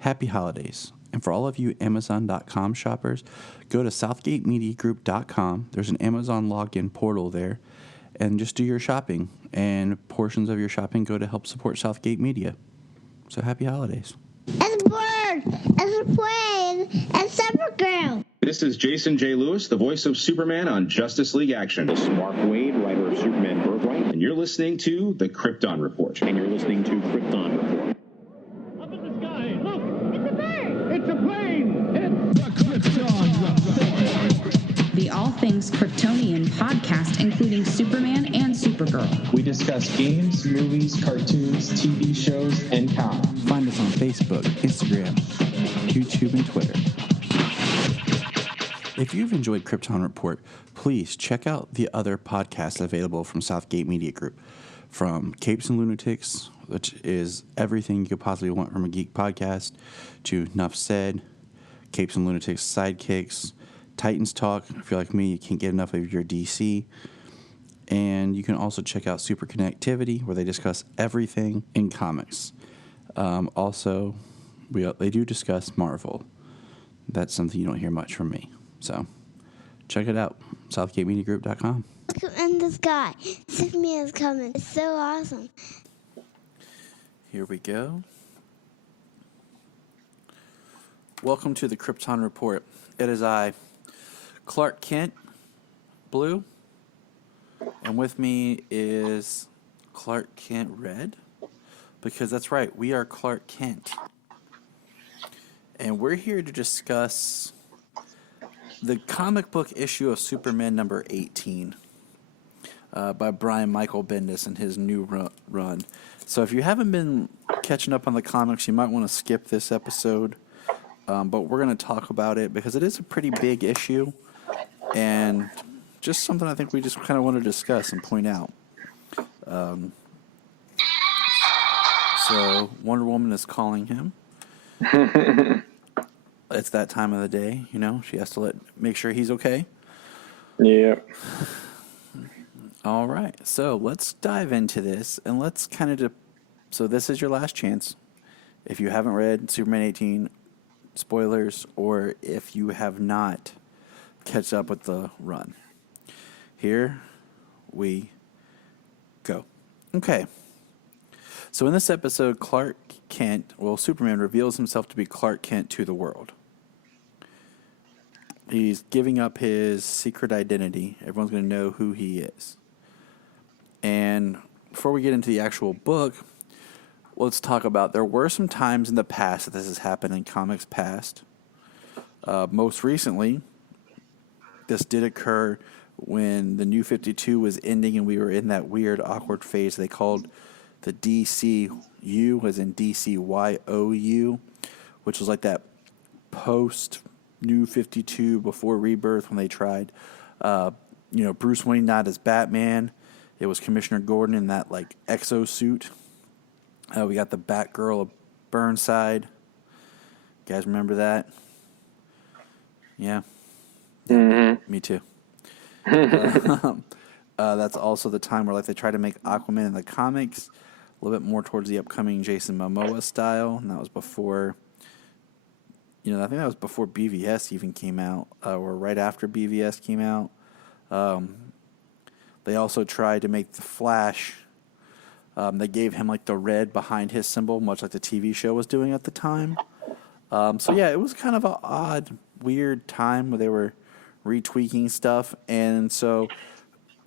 happy holidays. And for all of you Amazon.com shoppers, go to southgatemediagroup.com. There's an Amazon login portal there. And just do your shopping. And portions of your shopping go to help support Southgate Media. So happy holidays. As a bird, as a plane, as Supergirl. This is Jason J. Lewis, the voice of Superman on Justice League Action. This is Mark Wade, writer of Superman Birthright. And you're listening to The Krypton Report. And you're listening to Krypton Report. Up in the sky, look! It's a bird. It's a plane! It's the Krypton Report! The All Things Kryptonian podcast, including Superman and Supergirl. We discuss games, movies, cartoons, TV shows, and comics. Find us on Facebook, Instagram, YouTube, and Twitter. If you've enjoyed Krypton Report, please check out the other podcasts available from Southgate Media Group. From Capes and Lunatics, which is everything you could possibly want from a geek podcast, to Nuff Said, Capes and Lunatics Sidekicks, Titans Talk. If you're like me, you can't get enough of your DC. And you can also check out Super Connectivity, where they discuss everything in comics. Also, they do discuss Marvel. That's something you don't hear much from me. So, check it out. SouthgateMediaGroup.com. Look in the sky. Superman is coming. It's so awesome. Here we go. Welcome to the Krypton Report. It is I, Clark Kent, Blue, and with me is Clark Kent Red, because that's right, we are Clark Kent. And we're here to discuss the comic book issue of Superman number 18 by Brian Michael Bendis and his new run. So if you haven't been catching up on the comics, you might want to skip this episode. But we're going to talk about it because it is a pretty big issue and just something I think we just kind of want to discuss and point out. So Wonder Woman is calling him. It's that time of the day, you know. She has to make sure he's okay. Yeah. All right. So let's dive into this and let's kind of... So this is your last chance. If you haven't read Superman 18, spoilers, or if you have not, catch up with the run. Here we go. Okay. So in this episode, Superman reveals himself to be Clark Kent to the world. He's giving up his secret identity. Everyone's going to know who he is. And before we get into the actual book, let's talk about, there were some times in the past that this has happened in comics past. Most recently, this did occur when the New 52 was ending and we were in that weird, awkward phase they called the DCU, as in DCYOU, which was like that post New 52 before Rebirth when they tried, Bruce Wayne not as Batman. It was Commissioner Gordon in that like exosuit. We got the Batgirl of Burnside. You guys remember that? Yeah. Mm-hmm. Me too. That's also the time where they try to make Aquaman in the comics a little bit more towards the upcoming Jason Momoa style, and that was before. I think that was before BVS even came out, or right after BVS came out. They also tried to make the Flash. They gave him the red behind his symbol, much like the TV show was doing at the time. It was kind of an odd, weird time where they were retweaking stuff, and so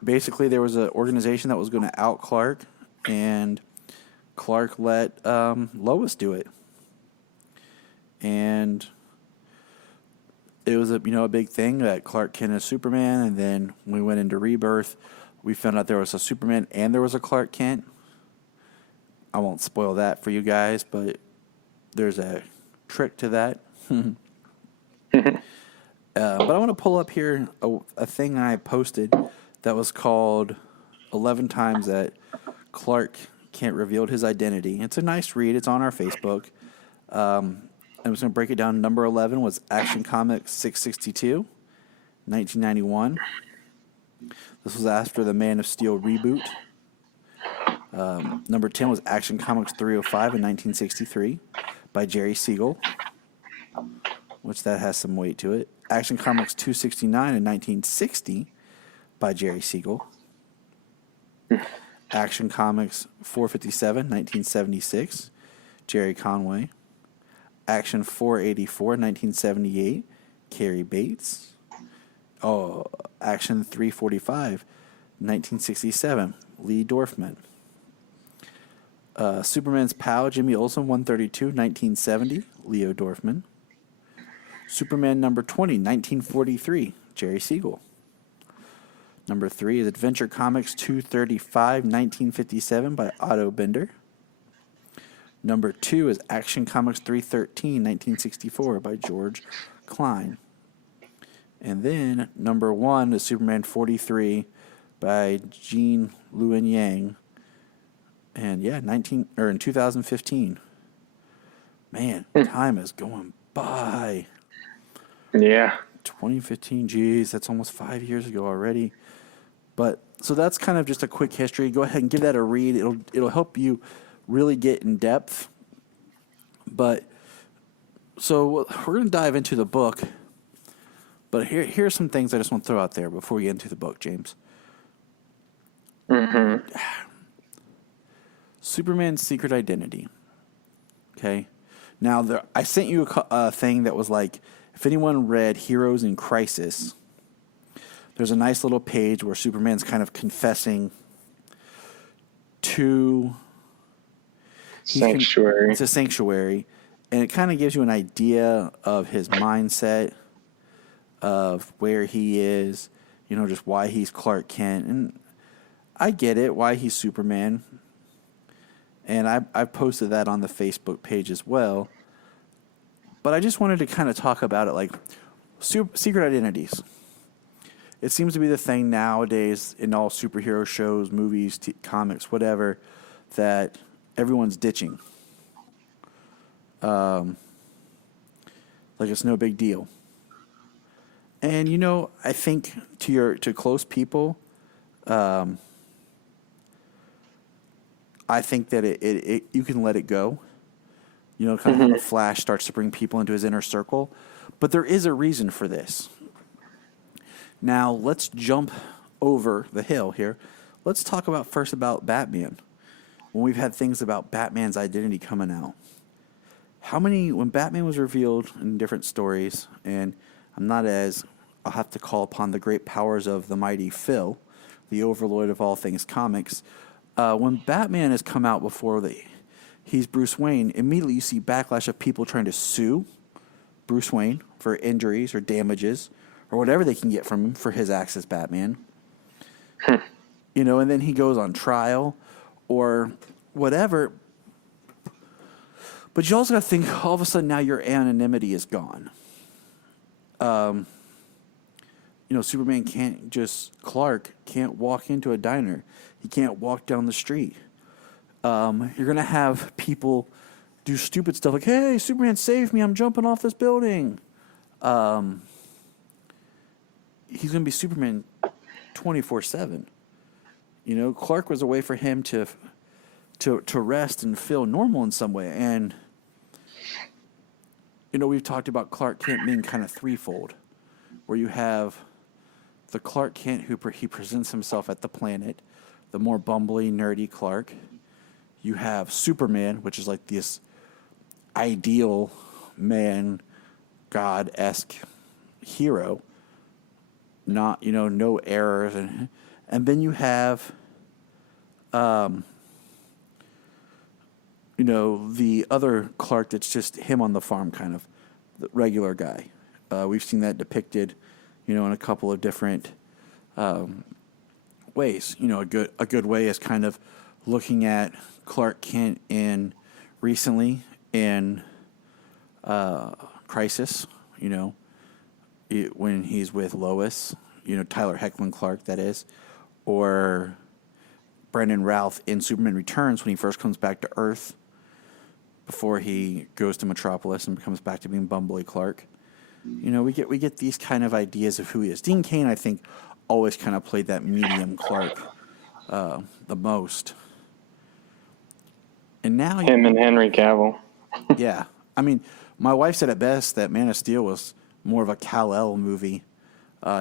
basically there was an organization that was going to out Clark, and Clark let Lois do it. And it was a big thing that Clark Kent is Superman, and then when we went into Rebirth, we found out there was a Superman and there was a Clark Kent. I won't spoil that for you guys, but there's a trick to that. But I want to pull up here a thing I posted that was called 11 times that Clark Kent revealed his identity. It's a nice read. It's on our Facebook. I'm just going to break it down. Number 11 was Action Comics 662, 1991. This was after the Man of Steel reboot. Number 10 was Action Comics 305 in 1963. by Jerry Siegel, which that has some weight to it. Action Comics 269 in 1960 by Jerry Siegel. Action Comics 457, 1976, Jerry Conway. Action 484, 1978, Cary Bates. Oh, Action 345, 1967, Lee Dorfman. Superman's Pal, Jimmy Olsen, 132, 1970, Leo Dorfman. Superman number 20, 1943, Jerry Siegel. Number 3 is Adventure Comics 235, 1957 by Otto Bender. Number 2 is Action Comics 313, 1964 by George Klein. And then number 1 is Superman 43 by Gene Luen Yang. And yeah, in 2015. Man, time is going by. Yeah. 2015, geez, that's almost 5 years ago already. But so that's kind of just a quick history. Go ahead and give that a read. It'll help you really get in depth. But so we're going to dive into the book. But here's some things I just want to throw out there before we get into the book, James. Mm-hmm. Superman's secret identity. Okay. Now I sent you a thing that was like, if anyone read Heroes in Crisis, there's a nice little page where Superman's kind of confessing to Sanctuary. It's a sanctuary, and it kind of gives you an idea of his mindset, of where he is, just why he's Clark Kent. And I get it, why he's Superman. And I posted that on the Facebook page as well. But I just wanted to kind of talk about it, like secret identities. It seems to be the thing nowadays in all superhero shows, movies, comics, whatever, that everyone's ditching. Like it's no big deal. And I think to close people, I think that it you can let it go. Kind of how the Flash starts to bring people into his inner circle. But there is a reason for this. Now, let's jump over the hill here. Let's talk first about Batman. When we've had things about Batman's identity coming out. When Batman was revealed in different stories, and I'll have to call upon the great powers of the mighty Phil, the overlord of all things comics. When Batman has come out before he's Bruce Wayne, immediately you see backlash of people trying to sue Bruce Wayne for injuries or damages or whatever they can get from him for his acts as Batman. And then he goes on trial or whatever. But you also got to think, all of a sudden now your anonymity is gone. Superman Clark can't walk into a diner. He can't walk down the street. You're going to have people do stupid stuff like, hey, Superman, save me, I'm jumping off this building. He's going to be Superman 24/7. Clark was a way for him to rest and feel normal in some way. And, we've talked about Clark Kent being kind of threefold, where you have the Clark Kent who he presents himself at the planet, the more bumbly, nerdy Clark. You have Superman, which is like this ideal man, God-esque hero, not, no errors. And then you have, the other Clark that's just him on the farm, kind of, the regular guy. We've seen that depicted, in a couple of different ways. A good way is kind of looking at Clark Kent recently in Crisis, when he's with Lois, Tyler Hoechlin Clark, that is, or Brandon Routh in Superman Returns when he first comes back to Earth before he goes to Metropolis and becomes back to being bumbly Clark. We get these kind of ideas of who he is. Dean Cain, I think, always kind of played that medium Clark the most. And now him and Henry Cavill. Yeah. I mean, my wife said it best that Man of Steel was more of a Kal-El movie.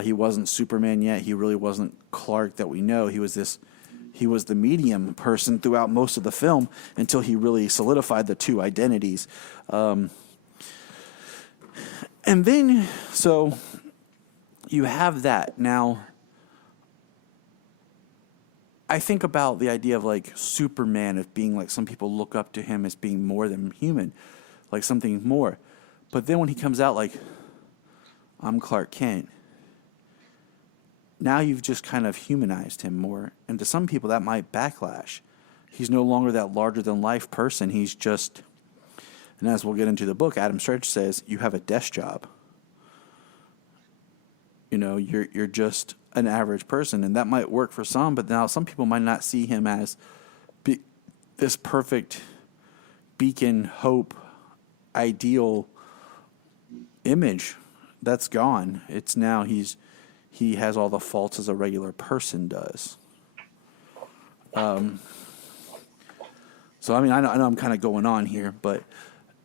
He wasn't Superman yet. He really wasn't Clark that we know. He was the medium person throughout most of the film until he really solidified the two identities. And then, so you have that. Now, I think about the idea of like Superman of being like, some people look up to him as being more than human, like something more. But then when he comes out like, I'm Clark Kent, now you've just kind of humanized him more. And to some people that might backlash. He's no longer that larger than life person. He's just, and as we'll get into the book, Adam Stretch says, you have a desk job. You know, you're just an average person, and that might work for some, but now some people might not see him as this perfect beacon, hope, ideal image. That's gone. It's now he has all the faults as a regular person does. So I mean, I know I'm kind of going on here, but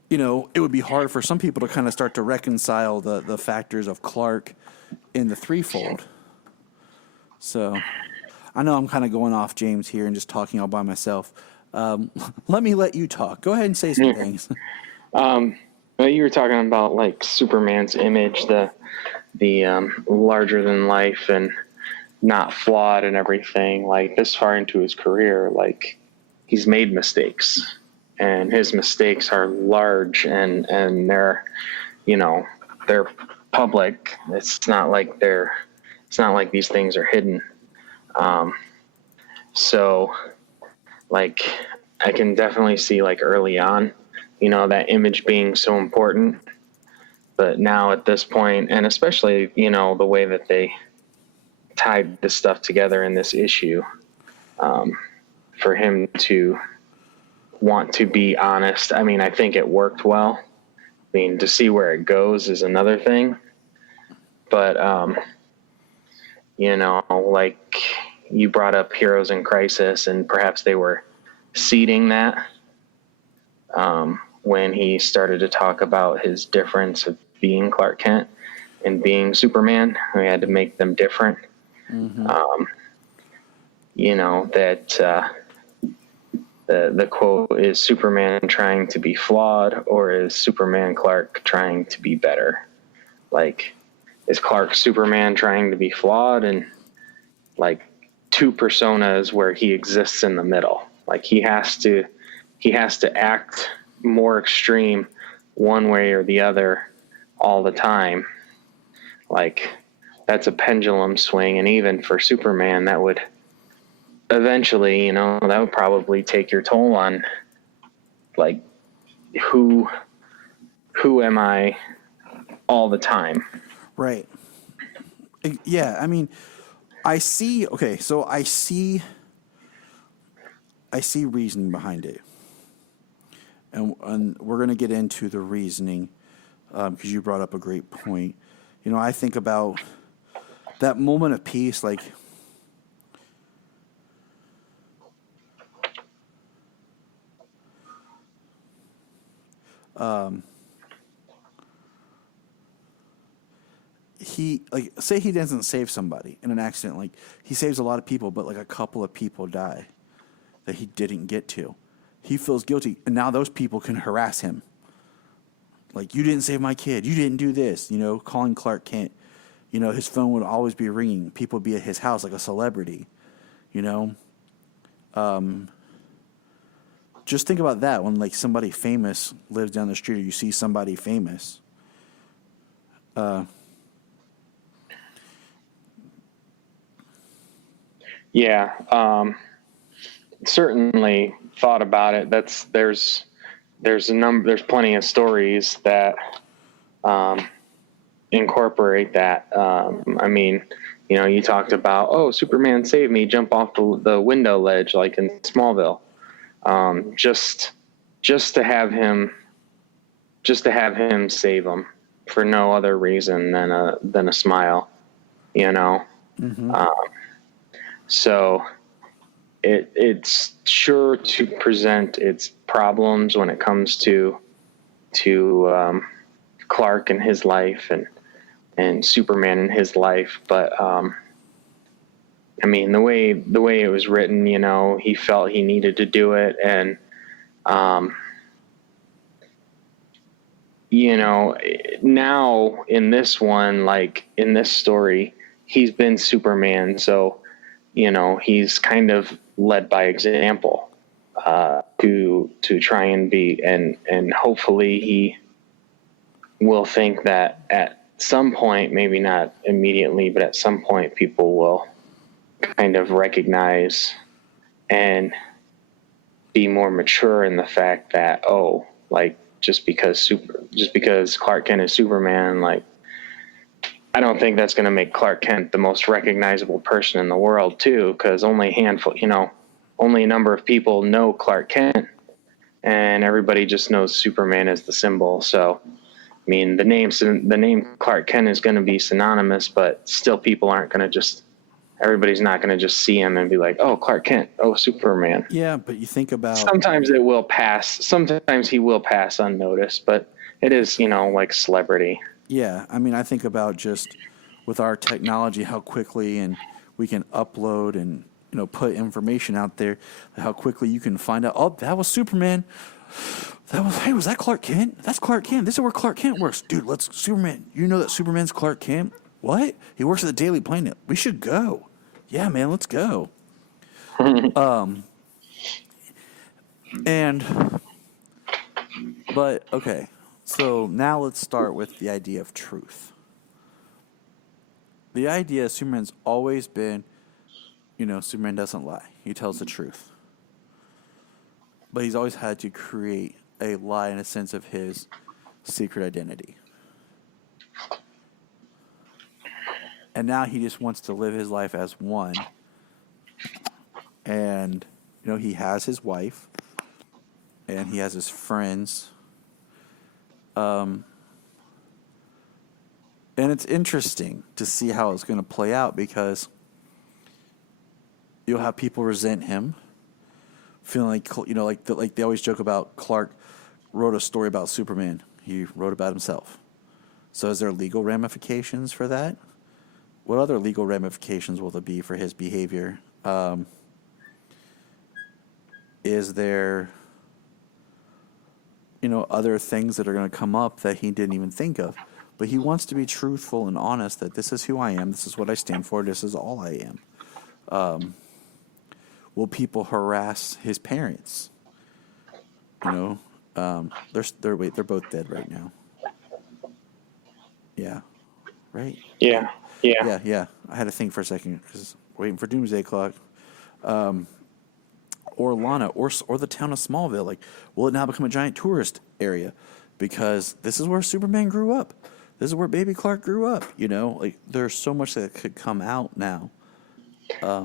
you know, it would be hard for some people to kind of start to reconcile the factors of Clark in the threefold. So I know I'm kind of going off James here and just talking all by myself. Let me let you talk. Go ahead and say some things. Well, you were talking about like Superman's image, the larger than life and not flawed and everything. Like this far into his career, like he's made mistakes, and his mistakes are large and they're, you know, they're public. It's not like these things are hidden. So like I can definitely see like early on, you know, that image being so important. But now at this point, and especially, you know, the way that they tied this stuff together in this issue, for him to want to be honest, I mean, I think it worked well. I mean, to see where it goes is another thing. But, you know, like you brought up Heroes in Crisis, and perhaps they were seeding that when he started to talk about his difference of being Clark Kent and being Superman. We had to make them different. Mm-hmm. You know, that the quote is Superman trying to be flawed, or is Superman Clark trying to be better? Like, is Clark Superman trying to be flawed, and like two personas where he exists in the middle? Like he has to act more extreme one way or the other all the time. Like that's a pendulum swing. And even for Superman, that would eventually, you know, that would probably take your toll on like, who am I all the time? Right. Yeah. I mean, I see reasoning behind it. And we're going to get into the reasoning because you brought up a great point. You know, I think about that moment of peace, like say he doesn't save somebody in an accident, like he saves a lot of people, but like a couple of people die that he didn't get to. He feels guilty, and now those people can harass him. Like, you didn't save my kid. You didn't do this. You know, calling Clark Kent. You know, his phone would always be ringing. People would be at his house like a celebrity. You know? Just think about that when, like, somebody famous lives down the street or you see somebody famous. Certainly thought about it. There's plenty of stories that incorporate that. I mean, you know, you talked about, oh, Superman saved me, jump off the window ledge like in Smallville. Just to have him save him for no other reason than a smile, you know. Mm-hmm. So it's sure to present its problems when it comes to to Clark and his life and Superman in his life. But I mean, the way it was written, you know, he felt he needed to do it, and you know, now in this one, like in this story, he's been Superman, so you know he's kind of led by example to try and be, and hopefully he will think that at some point, maybe not immediately, but at some point, people will kind of recognize and be more mature in the fact that, oh, like just because Clark Kent is Superman, like I don't think that's going to make Clark Kent the most recognizable person in the world too, because only a number of people know Clark Kent, and everybody just knows Superman as the symbol. So I mean, the name Clark Kent is going to be synonymous, but still people aren't going to just, everybody's not going to just see him and be like, oh, Clark Kent, oh, Superman. Yeah, but you think about... Sometimes it will pass. Sometimes he will pass unnoticed, but it is, you know, like celebrity. Yeah, I mean, I think about just with our technology, how quickly and we can upload and, you know, put information out there, how quickly you can find out, oh, that was Superman. Was that Clark Kent? That's Clark Kent. This is where Clark Kent works. Dude, Superman. You know that Superman's Clark Kent? What? He works at the Daily Planet. We should go. Yeah, man, let's go. But, okay. So now let's start with the idea of truth. The idea Superman's always been, you know, Superman doesn't lie. He tells the truth. But he's always had to create a lie in a sense of his secret identity. And now he just wants to live his life as one. And, you know, he has his wife. And he has his friends. And it's interesting to see how it's going to play out, because you'll have people resent him, feeling like, you know, like they always joke about Clark wrote a story about Superman. He wrote about himself. So is there legal ramifications for that? What other legal ramifications will there be for his behavior? Is there, you know, other things that are going to come up that he didn't even think of? But he wants to be truthful and honest that this is who I am, this is what I stand for, this is all I am. Will people harass his parents? You know, they're both dead right now. Yeah, right? Yeah. I had to think for a second because waiting for Doomsday Clock. Or Lana, or the town of Smallville. Like, will it now become a giant tourist area? Because this is where Superman grew up. This is where Baby Clark grew up. You know, like there's so much that could come out now.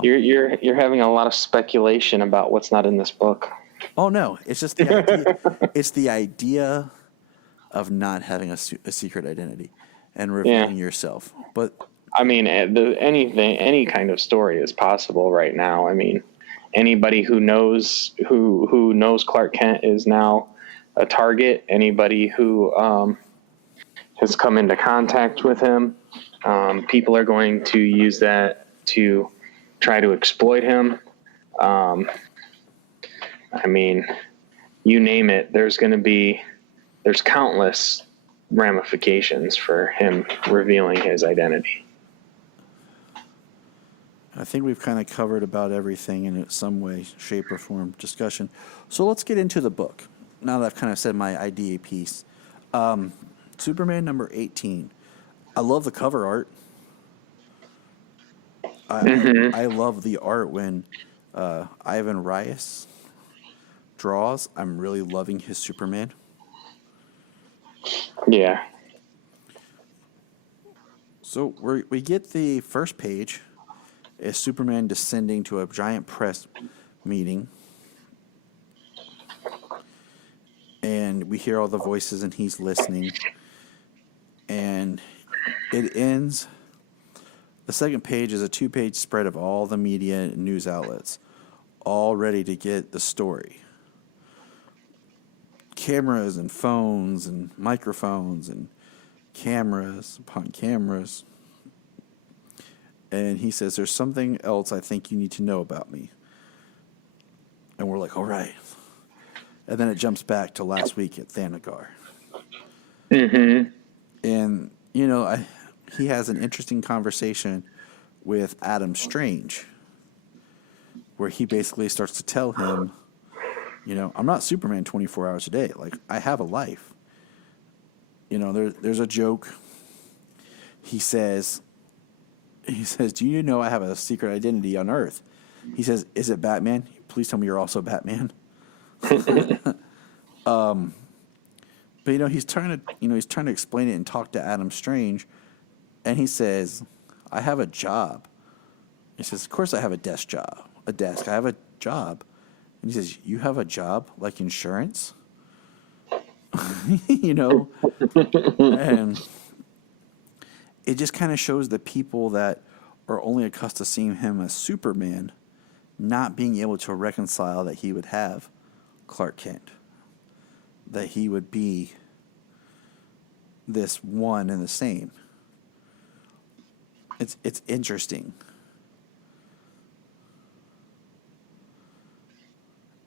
You're having a lot of speculation about what's not in this book. Oh no, it's just the idea. It's the idea of not having a secret identity and revealing yourself. But I mean, any kind of story is possible right now. I mean, anybody who knows Clark Kent is now a target. Anybody who has come into contact with him, people are going to use that to try to exploit him. I mean, you name it. There's countless ramifications for him revealing his identity. I think we've kind of covered about everything in some way, shape, or form discussion. So let's get into the book. Now that I've kind of said my idea piece. Superman number 18. I love the cover art. I love the art when Ivan Reis draws. I'm really loving his Superman. Yeah. So we get the first page is Superman descending to a giant press meeting. And we hear all the voices and he's listening. And it ends. The second page is a 2-page spread of all the media and news outlets, all ready to get the story. cameras and phones and microphones and cameras upon cameras. And he says, there's something else I think you need to know about me. And we're like, all right. And then it jumps back to last week at Thanagar. Mm-hmm. And, he has an interesting conversation with Adam Strange, where he basically starts to tell him, I'm not Superman 24 hours a day. Like, I have a life. There's a joke. He says, do you know I have a secret identity on Earth? He says, is it Batman? Please tell me you're also Batman. But he's trying to explain it and talk to Adam Strange, and he says, I have a job. He says, of course I have a desk. I have a job. And he says, you have a job like insurance? And it just kind of shows the people that are only accustomed to seeing him as Superman not being able to reconcile that he would have Clark Kent, that he would be this one and the same. It's interesting.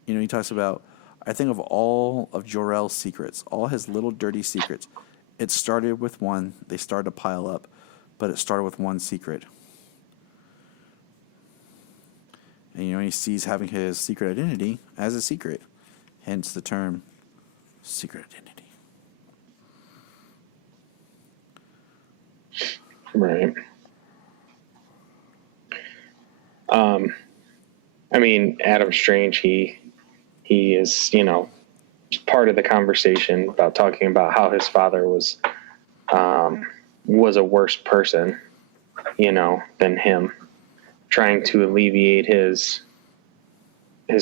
He talks about, I think of all of Jor-El's secrets, all his little dirty secrets. It started with one. They started to pile up, but it started with one secret. And, he sees having his secret identity as a secret, hence the term secret identity. Right. Adam Strange, he is, part of the conversation about talking about how his father was a worse person, than him, trying to alleviate his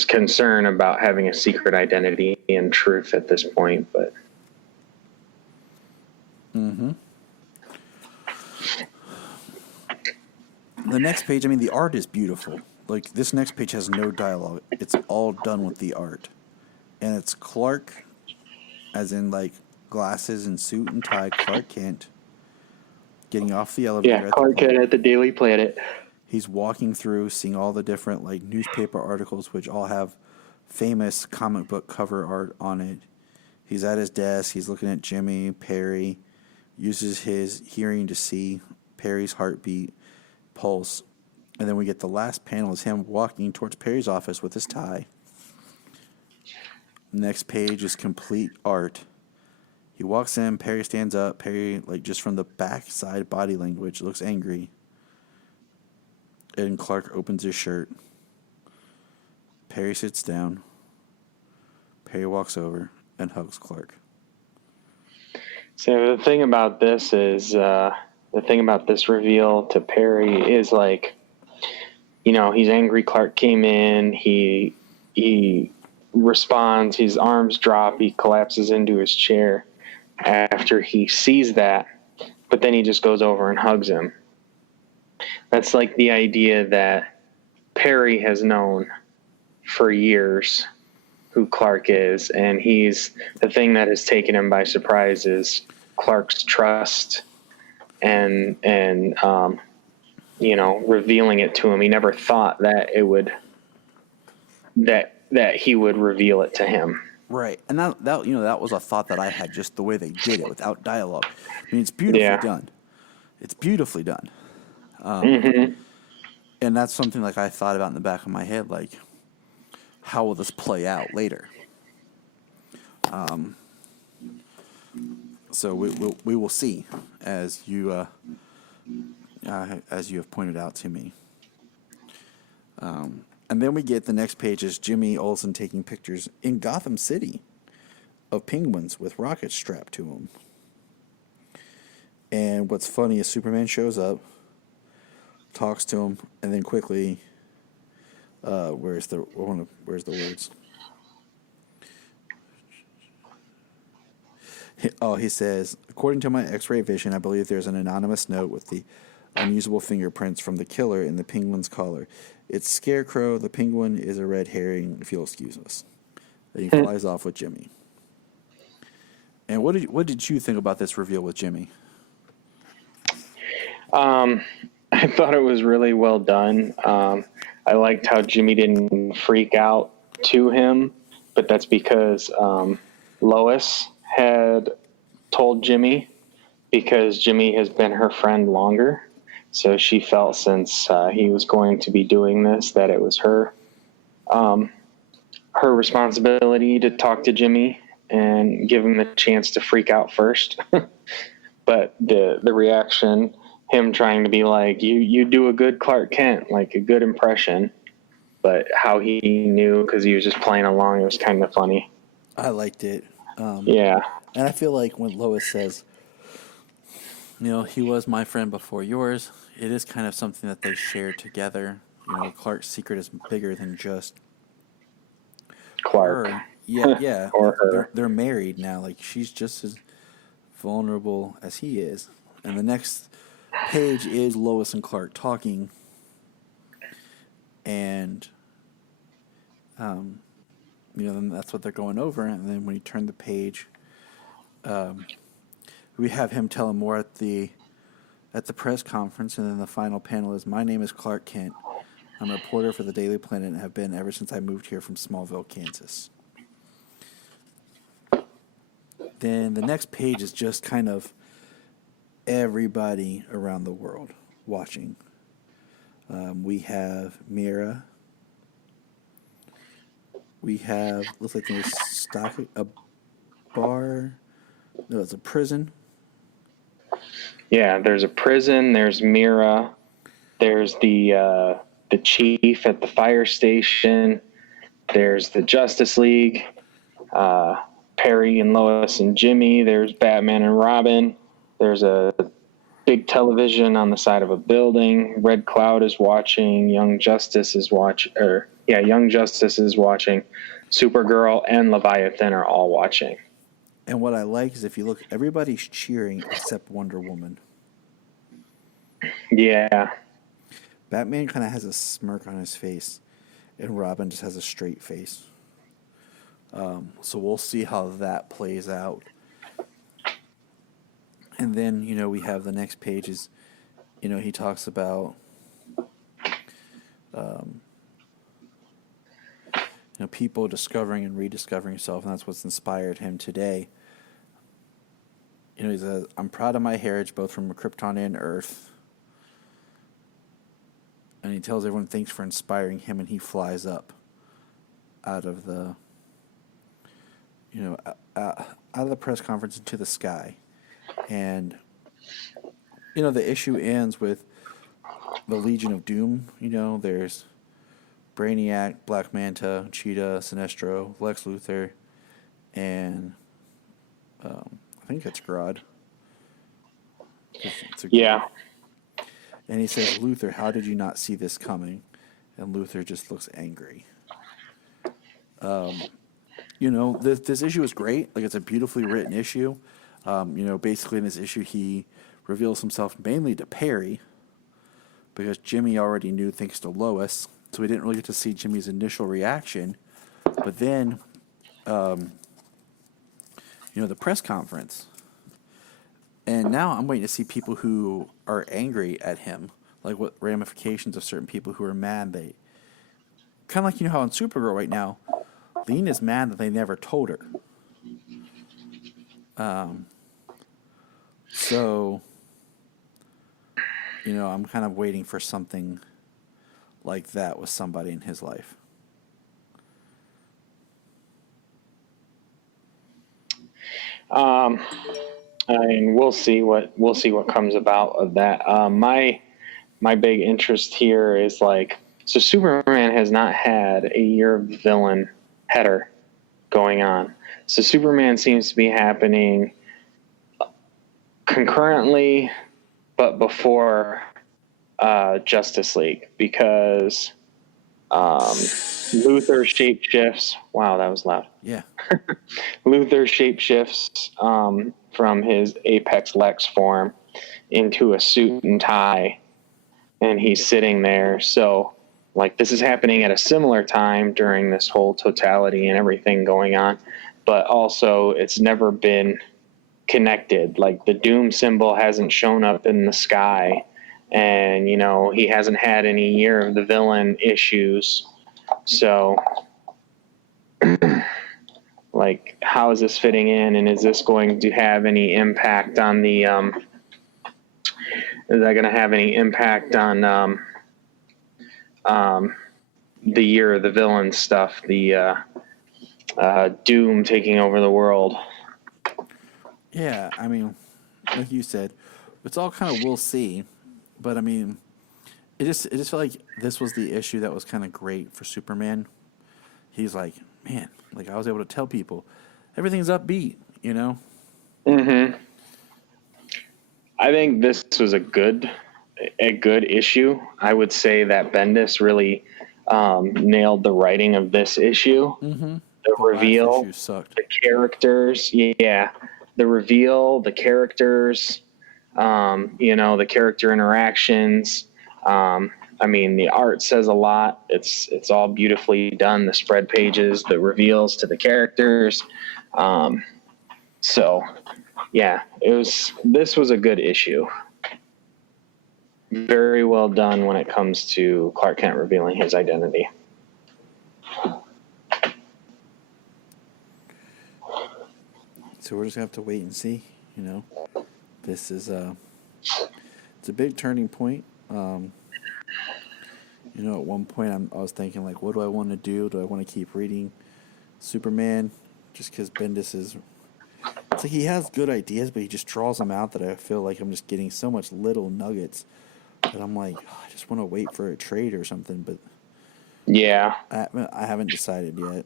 concern about having a secret identity and truth at this point. But the next page, the art is beautiful. Like, this next page has no dialogue. It's all done with the art. And it's Clark, as in, like, glasses and suit and tie, Clark Kent, getting off the elevator. Yeah, Clark Kent at the Daily Planet. He's walking through, seeing all the different, like, newspaper articles, which all have famous comic book cover art on it. He's at his desk. He's looking at Jimmy, Perry, uses his hearing to see Perry's heartbeat, pulse. And then we get the last panel is him walking towards Perry's office with his tie. Next page is complete art. He walks in, Perry stands up. Perry, like, just from the backside body language, looks angry. And Clark opens his shirt. Perry sits down. Perry walks over and hugs Clark. So the thing about this is, the thing about this reveal to Perry is, like, he's angry. Clark came in. He responds. His arms drop. He collapses into his chair after he sees that. But then he just goes over and hugs him. That's like the idea that Perry has known for years who Clark is, and he's the thing that has taken him by surprise is Clark's trust and revealing it to him. He never thought that it would that he would reveal it to him. Right, and that was a thought that I had, just the way they did it without dialogue. It's beautifully done. It's beautifully done. And that's something like I thought about in the back of my head, like, how will this play out later? So we will see, as you have pointed out to me. And then we get the next page is Jimmy Olsen taking pictures in Gotham City of penguins with rockets strapped to them. And what's funny is Superman shows up, talks to him, and then quickly, where's the words? He says, according to my X-ray vision, I believe there's an anonymous note with the unusable fingerprints from the killer in the penguin's collar. It's Scarecrow. The penguin is a red herring, if you'll excuse us. Then he flies off with Jimmy. And what did you think about this reveal with Jimmy? I thought it was really well done. I liked how Jimmy didn't freak out to him, but that's because Lois had told Jimmy, because Jimmy has been her friend longer. So she felt, since he was going to be doing this, that it was her responsibility to talk to Jimmy and give him the chance to freak out first. But the reaction, him trying to be like, you do a good Clark Kent, like a good impression, but how he knew, because he was just playing along, it was kind of funny. I liked it. Yeah. And I feel like when Lois says, he was my friend before yours, it is kind of something that they shared together. Clark's secret is bigger than just Clark. her. Yeah. Or her. They're married now. Like, she's just as vulnerable as he is. And the next page is Lois and Clark talking. And, then that's what they're going over. And then when you turn the page, we have him tell him more at the press conference. And then the final panel is, my name is Clark Kent. I'm a reporter for the Daily Planet and have been ever since I moved here from Smallville, Kansas. Then the next page is just kind of everybody around the world watching. We have Mira. We have, looks like there's a bar. No, it's a prison. Yeah, there's a prison. There's Mira. There's the chief at the fire station. There's the Justice League. Perry and Lois and Jimmy. There's Batman and Robin. There's a big television on the side of a building. Red Cloud is watching. Young Justice is watching. Supergirl and Leviathan are all watching. And what I like is, if you look, everybody's cheering except Wonder Woman. Yeah. Batman kind of has a smirk on his face, and Robin just has a straight face. So we'll see how that plays out. And then, we have the next page is, he talks about, people discovering and rediscovering yourself, and that's what's inspired him today. He says, I'm proud of my heritage, both from Krypton and Earth. And he tells everyone thanks for inspiring him, and he flies up out of the, out of the press conference into the sky. And, the issue ends with the Legion of Doom. There's Brainiac, Black Manta, Cheetah, Sinestro, Lex Luthor, and I think it's Grodd. Yeah. And he says, Luthor, how did you not see this coming? And Luthor just looks angry. This issue is great. Like, it's a beautifully written issue. Basically in this issue, he reveals himself mainly to Perry, because Jimmy already knew thanks to Lois, so we didn't really get to see Jimmy's initial reaction. But then, the press conference. And now I'm waiting to see people who are angry at him, like what ramifications of certain people who are mad. They kind of like, how in Supergirl right now, Lean is mad that they never told her. So, I'm kind of waiting for something like that with somebody in his life. We'll see what comes about of that. My big interest here is, like, so Superman has not had a year of villain header going on. So Superman seems to be happening concurrently, but before Justice League, because Luthor shapeshifts. Wow, that was loud. Yeah. Luthor shapeshifts from his Apex Lex form into a suit and tie, and he's sitting there. So, like, this is happening at a similar time during this whole totality and everything going on, but also it's never been connected. Like the Doom symbol hasn't shown up in the sky, and he hasn't had any Year of the Villain issues. So, like, how is this fitting in, and is this going to have any impact on the? Is that going to have any impact on the Year of the Villain stuff? The Doom taking over the world. Yeah, I mean, like you said, it's all kind of we'll see, but I mean, it just felt like this was the issue that was kind of great for Superman. He's like, man, like I was able to tell people everything's upbeat, Mm-hmm. I think this was a good issue. I would say that Bendis really nailed the writing of this issue. Mm-hmm. The reveal, the characters, the reveal, the characters, the character interactions. I mean, the art says a lot. It's all beautifully done. The spread pages, the reveals to the characters. So, yeah, this was a good issue. Very well done when it comes to Clark Kent revealing his identity. So we're just gonna have to wait and see. This is it's a big turning point. At one point I was thinking like, what do I want to do? Do I want to keep reading Superman? Just because Bendis is, it's like he has good ideas, but he just draws them out that I feel like I'm just getting so much little nuggets that I'm like, I just want to wait for a trade or something. But yeah, I haven't decided yet.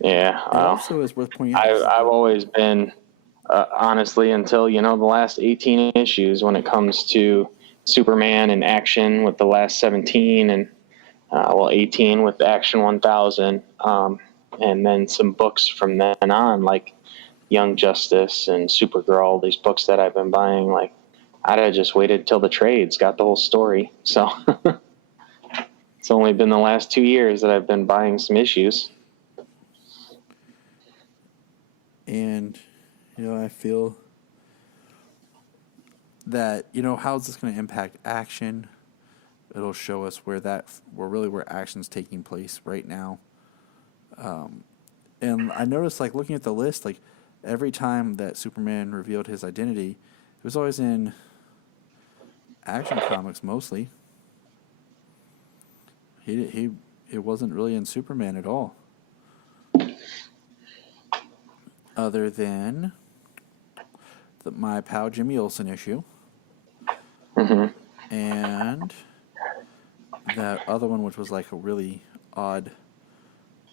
Yeah. It also is worth pointing out. I've always been, honestly, until, the last 18 issues when it comes to Superman and action with the last 17 and, 18 with Action 1000. And then some books from then on, like Young Justice and Supergirl, these books that I've been buying, like I'd have just waited till the trades got the whole story. So it's only been the last 2 years that I've been buying some issues. And, I feel that, how's this going to impact action? It'll show us where action's taking place right now. And I noticed, like, looking at the list, like, every time that Superman revealed his identity, it was always in Action Comics mostly. It wasn't really in Superman at all. Other than my pal Jimmy Olsen issue. Mm-hmm. And that other one, which was like a really odd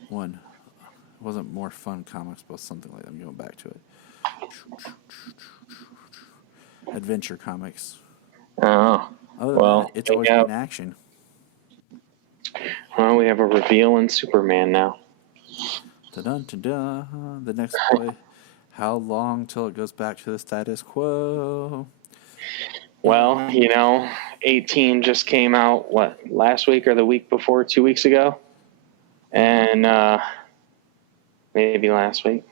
one. It wasn't More Fun Comics, but something like that. I'm going back to it. Adventure Comics. Oh. Other than that, it's always been action. Well, we have a reveal in Superman now. Dun-dun-dun-dun. The next play. How long till it goes back to the status quo? Well, 18 just came out, last week or the week before, 2 weeks ago? And maybe last week.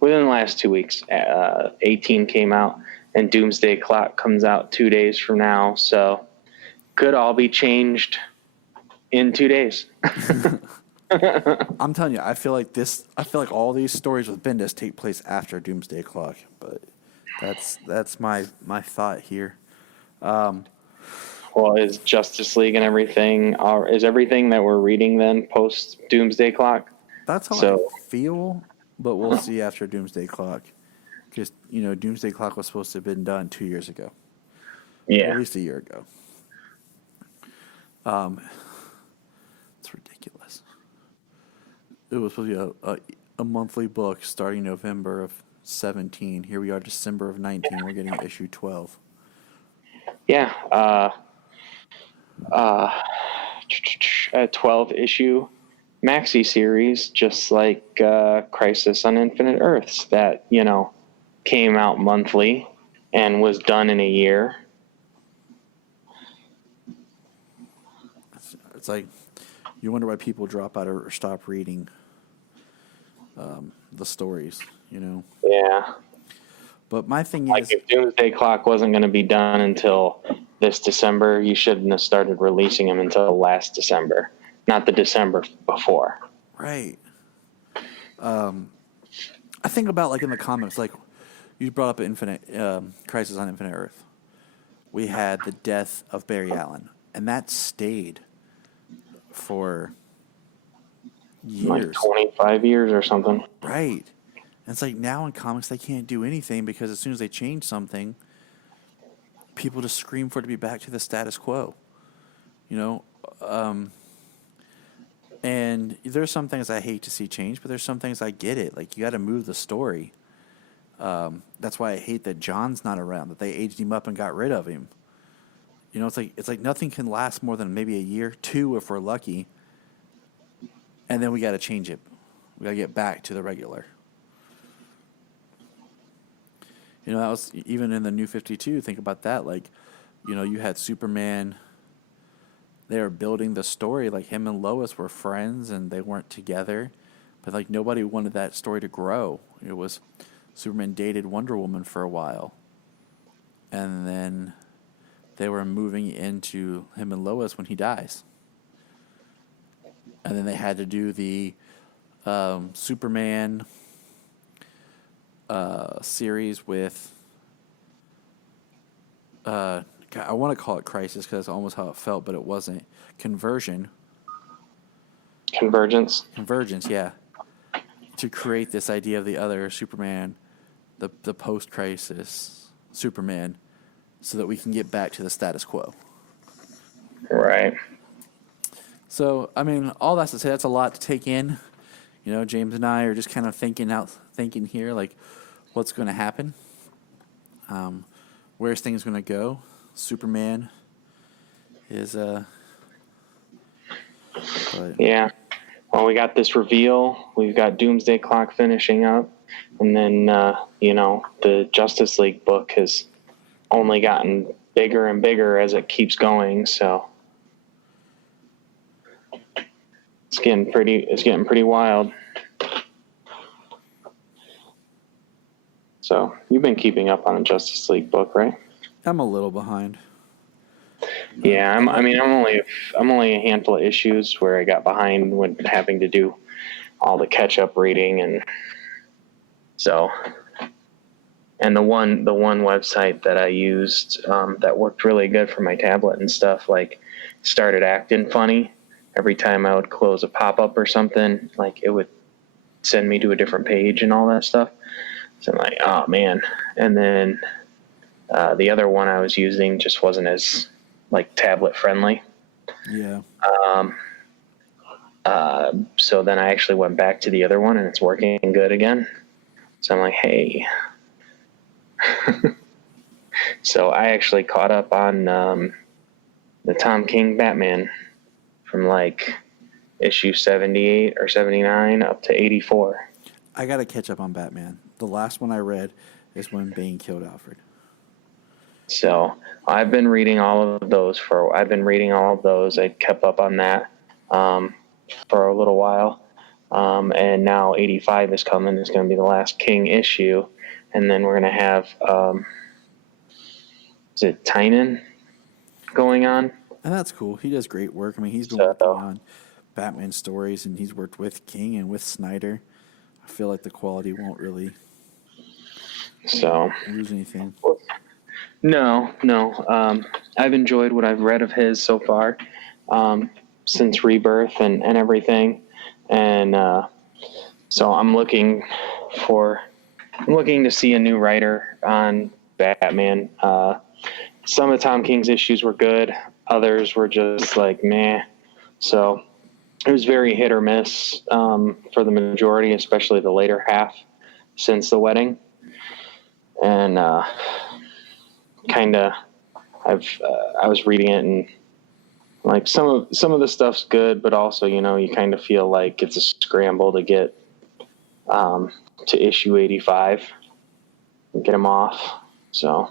Within the last 2 weeks, 18 came out, and Doomsday Clock comes out 2 days from now. So could all be changed in 2 days. I'm telling you, I feel like all these stories with Bendis take place after Doomsday Clock, but that's my thought here. Well, is Justice League and everything, is everything that we're reading then post Doomsday Clock? That's how I feel, but we'll see after Doomsday Clock. Because, Doomsday Clock was supposed to have been done 2 years ago. Yeah. At least a year ago. It's ridiculous. It was supposed to be a monthly book starting November of 17. Here we are, December of 19. We're getting issue 12. Yeah. A 12-issue maxi series, just like Crisis on Infinite Earths, that, came out monthly and was done in a year. It's like, you wonder why people drop out or stop reading the stories. you know. Yeah. But my thing Like, is, if Doomsday Clock wasn't going to be done until this December, you shouldn't have started releasing them until last December, not the December before. right. I think about, like, in the comics, like, you brought up Crisis on Infinite Earth. We had the death of Barry Allen, and that stayed for Like years. 25 years or something. Right. And it's like now in comics they can't do anything because as soon as they change something, people just scream for it to be back to the status quo. You know? And there's some things I hate to see change, but there's some things I get it. Like, you got to move the story. That's why I hate that John's not around, that they aged him up and got rid of him. You know, it's like nothing can last more than maybe a year, 2 if we're lucky. And then we got to change it. We got to get back to the regular. You know, that was even in the New 52. Think about that. Like, you know, you had Superman. They were building the story. Like, him and Lois were friends and they weren't together. But, like, nobody wanted that story to grow. It was Superman dated Wonder Woman for a while. And then they were moving into him and Lois when he dies. And then they had to do the Superman series with God, I want to call it Crisis because that's almost how it felt, but it wasn't. Convergence, yeah. To create this idea of the other Superman, the post-crisis Superman, so that we can get back to the status quo. Right. So, I mean, all that's to say, that's a lot to take in. You know, James and I are just kind of thinking here, like, what's going to happen? Where's things going to go? Superman is, but Yeah. Well, we got this reveal. We've got Doomsday Clock finishing up. And then, you know, the Justice League book has only gotten bigger and bigger as it keeps going. So it's getting pretty wild. So you've been keeping up on the Justice League book, right? I'm a little behind. Yeah, I'm only a handful of issues where I got behind when having to do all the catch up reading, and so, and the one website that I used that worked really good for my tablet and stuff, like, started acting funny every time I would close a pop up or something. Like, it would send me to a different page and all that stuff. So I'm like, oh man. And then the other one I was using just wasn't as, like, tablet friendly. Yeah. So then I actually went back to the other one and it's working good again. So I'm like, hey. So I actually caught up on the Tom King Batman from, like, issue 78 or 79 up to 84. I got to catch up on Batman. The last one I read is when Bane killed Alfred. So I've been reading all of those. I kept up on that for a little while. And now 85 is coming. It's going to be the last King issue. And then we're going to have, is it Tynan going on? And that's cool. He does great work. I mean, he's been working on Batman stories, and he's worked with King and with Snyder. I feel like the quality won't really lose anything. No. I've enjoyed what I've read of his so far since Rebirth and everything. And so I'm looking to see a new writer on Batman. Some of Tom King's issues were good. Others were just like, meh. So it was very hit or miss for the majority, especially the later half since the wedding. And I was reading it, and, like, some of the stuff's good, but also, you know, you kind of feel like it's a scramble to get to issue 85 and get them off. So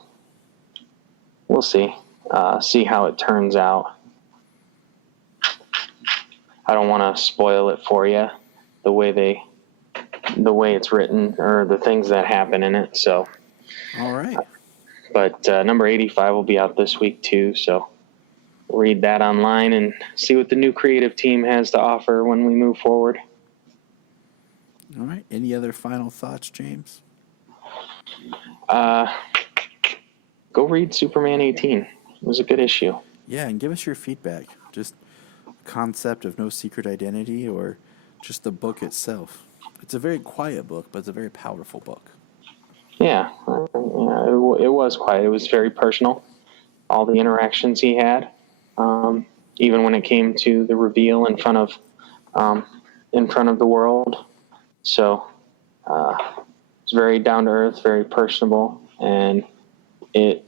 we'll see how it turns out. I don't want to spoil it for you the way the way it's written or the things that happen in it. So, All right. but number 85 will be out this week too. So read that online and see what the new creative team has to offer when we move forward. All right. Any other final thoughts, James? Go read Superman 18. It was a good issue. Yeah, and give us your feedback. Just concept of no secret identity or just the book itself. It's a very quiet book, but it's a very powerful book. Yeah, it was quiet. It was very personal. All the interactions he had, even when it came to the reveal in front of the world. So it's very down to earth, very personable, and it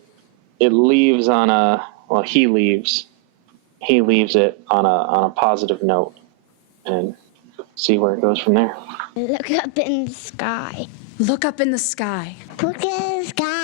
leaves on a he leaves it on a positive note, and see where it goes from there. Look up in the sky. Look up in the sky. Look at the sky.